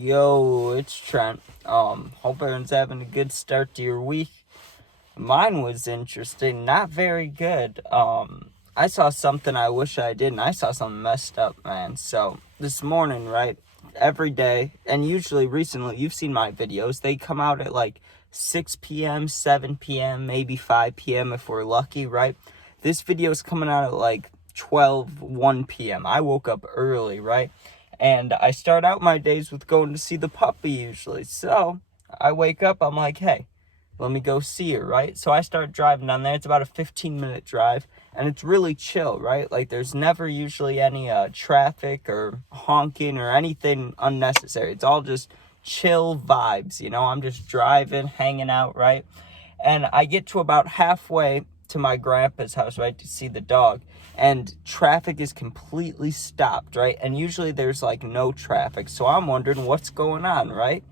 Yo, it's Trent. Hope everyone's having a good start to your week. Mine was interesting, not very good. I saw something I wish I didn't. I saw something messed up, man. So, this morning, right, every day, and usually recently, you've seen my videos, they come out at like 6 p.m., 7 p.m., maybe 5 p.m. if we're lucky, right? This video is coming out at like 1 p.m. I woke up early, right? And I start out my days with going to see the puppy usually. So I wake up, I'm like, hey, let me go see her, right? So I start driving down there. It's about a 15-minute drive, and it's really chill, right? Like, there's never usually any traffic or honking or anything unnecessary. It's all just chill vibes, I'm just driving, hanging out, right? And I get to about halfway to my grandpa's house, right, to see the dog, and traffic is completely stopped, right? And usually there's like no traffic, so I'm wondering what's going on, right?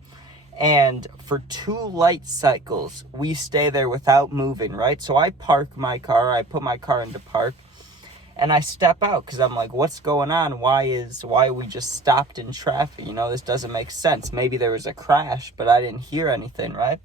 And for 2 light cycles, we stay there without moving, right? So I park my car, I put my car into park, and I step out because I'm like, what's going on? Why are we just stopped in traffic? This doesn't make sense. Maybe there was a crash, but I didn't hear anything, right?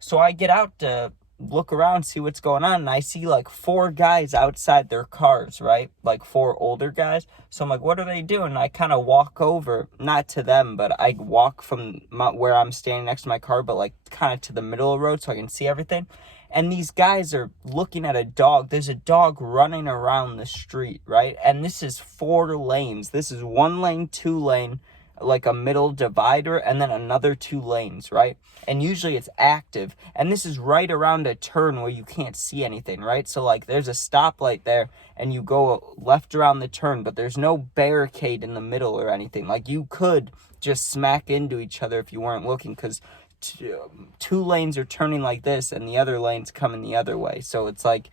So I get out to look around, see what's going on, and I see like 4 guys outside their cars, right? Like 4 older guys. So I'm like, what are they doing? And I kind of walk over, not to them, but I walk from where I'm standing next to my car, but like kind of to the middle of the road so I can see everything. And these guys are looking at a dog. There's a dog running around the street, right? And this is 4 lanes. This is 1 lane, 2 lane, like a middle divider, and then another 2 lanes, right? And usually it's active, and this is right around a turn where you can't see anything, right? So like there's a stoplight there, and you go left around the turn, but there's no barricade in the middle or anything. Like, you could just smack into each other if you weren't looking, because 2 lanes are turning like this and the other lane's coming the other way. So it's like,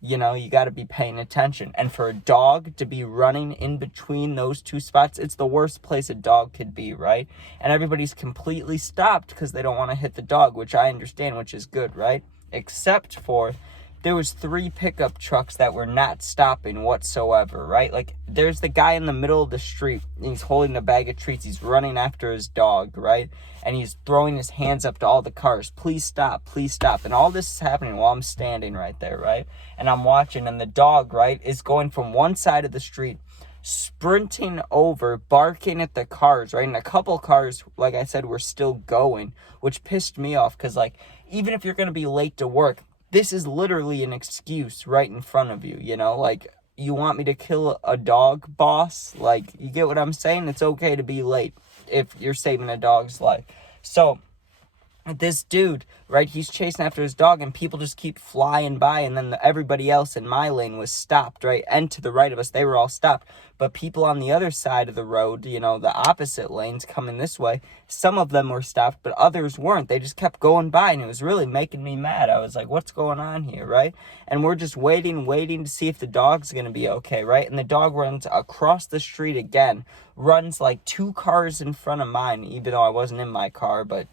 you got to be paying attention. And for a dog to be running in between those 2 spots, it's the worst place a dog could be, right? And everybody's completely stopped because they don't want to hit the dog, which I understand, which is good, right? Except for there was 3 pickup trucks that were not stopping whatsoever, right? Like, there's the guy in the middle of the street, and he's holding a bag of treats. He's running after his dog, right? And he's throwing his hands up to all the cars. Please stop, please stop. And all this is happening while I'm standing right there, right? And I'm watching, and the dog, right, is going from one side of the street, sprinting over, barking at the cars, right? And a couple cars, like I said, were still going, which pissed me off, because, like, even if you're going to be late to work, this is literally an excuse right in front of you, Like, you want me to kill a dog, boss? Like, you get what I'm saying? It's okay to be late if you're saving a dog's life. So this dude, right, he's chasing after his dog, and people just keep flying by, and then everybody else in my lane was stopped, right? And to the right of us, they were all stopped. But people on the other side of the road, the opposite lanes coming this way, some of them were stopped, but others weren't. They just kept going by, and it was really making me mad. I was like, what's going on here, right? And we're just waiting to see if the dog's going to be okay, right? And the dog runs across the street again, runs like 2 cars in front of mine, even though I wasn't in my car, but,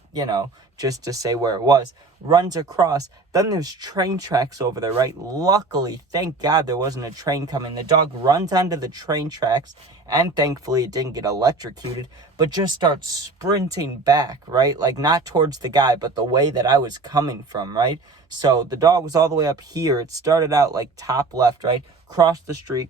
just to say where it was, runs across. Then there's train tracks over there, right? Luckily, thank God there wasn't a train coming. The dog runs onto the train tracks, and thankfully it didn't get electrocuted, but just starts sprinting back, right? Like, not towards the guy, but the way that I was coming from, right? So the dog was all the way up here. It started out like top left, right? Crossed the street,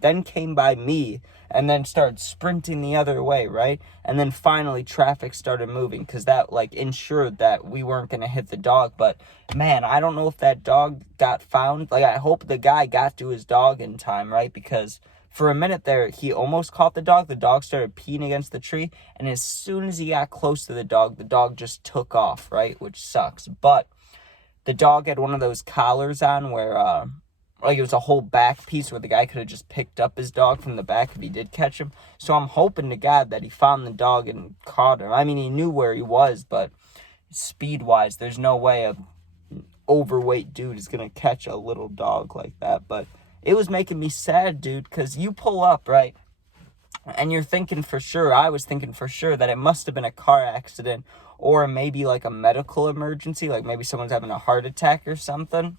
then came by me, and then started sprinting the other way, right? And then finally traffic started moving, because that like ensured that we weren't going to hit the dog. But man, I don't know if that dog got found. Like, I hope the guy got to his dog in time, right? Because for a minute there, he almost caught the dog. The dog started peeing against the tree, and as soon as he got close to the dog just took off, right? Which sucks. But the dog had one of those collars on where like, it was a whole back piece where the guy could have just picked up his dog from the back if he did catch him. So I'm hoping to God that he found the dog and caught him. I mean, he knew where he was, but speed-wise, there's no way an overweight dude is going to catch a little dog like that. But it was making me sad, dude, because you pull up, right? And you're thinking for sure, I was thinking for sure that it must have been a car accident, or maybe like a medical emergency, like maybe someone's having a heart attack or something.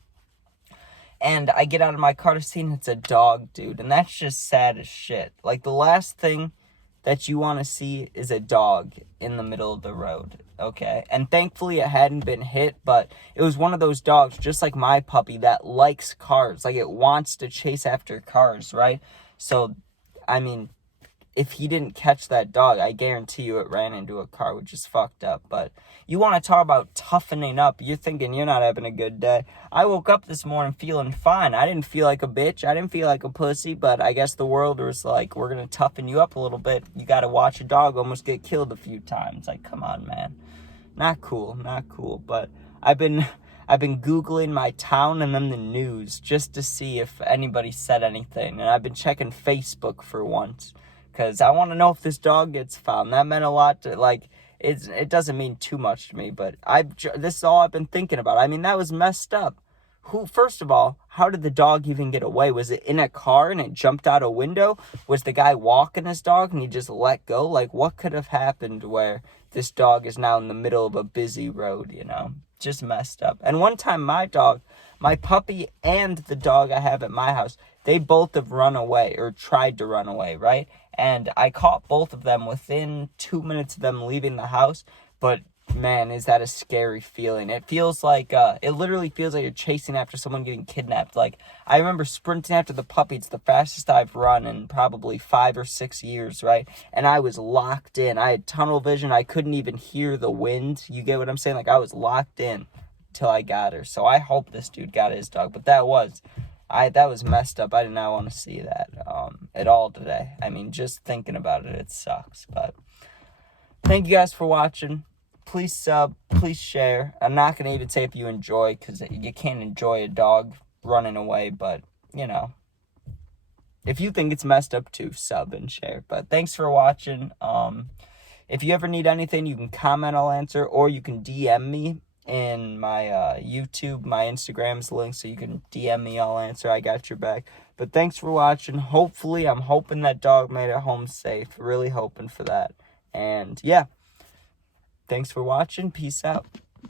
And I get out of my car to see, and it's a dog, dude. And that's just sad as shit. Like, the last thing that you want to see is a dog in the middle of the road, okay? And thankfully it hadn't been hit, but it was one of those dogs, just like my puppy, that likes cars. Like, it wants to chase after cars, right? So, I mean, if he didn't catch that dog, I guarantee you it ran into a car, which is fucked up. But you want to talk about toughening up. You're thinking you're not having a good day. I woke up this morning feeling fine. I didn't feel like a bitch. I didn't feel like a pussy, but I guess the world was like, we're going to toughen you up a little bit. You got to watch a dog almost get killed a few times. Like, come on, man. Not cool, not cool. But I've been Googling my town and then the news just to see if anybody said anything. And I've been checking Facebook for once, because I want to know if this dog gets found. That meant a lot to, like, it doesn't mean too much to me, but this is all I've been thinking about. I mean, that was messed up. First of all, how did the dog even get away? Was it in a car and it jumped out a window? Was the guy walking his dog and he just let go? Like, what could have happened where this dog is now in the middle of a busy road, you know? Just messed up. And one time my puppy and the dog I have at my house, they both have run away or tried to run away, right? And I caught both of them within 2 minutes of them leaving the house. But man, is that a scary feeling. It feels like, it literally feels like you're chasing after someone getting kidnapped. Like, I remember sprinting after the puppy. It's the fastest I've run in probably 5 or 6 years, right? And I was locked in. I had tunnel vision. I couldn't even hear the wind. You get what I'm saying? Like, I was locked in till I got her. So I hope this dude got his dog. But that was messed up. I did not want to see that at all today. I mean, just thinking about it, it sucks. But thank you guys for watching. Please sub, please share. I'm not going to even say if you enjoy, because you can't enjoy a dog running away, but, you know, if you think it's messed up too, sub and share. But thanks for watching. If you ever need anything, you can comment, I'll answer, or you can DM me in my YouTube. My Instagram's linked, so you can DM me, I'll answer. I got your back. But thanks for watching. Hopefully, I'm hoping that dog made it home safe. Really hoping for that. And yeah. Thanks for watching. Peace out.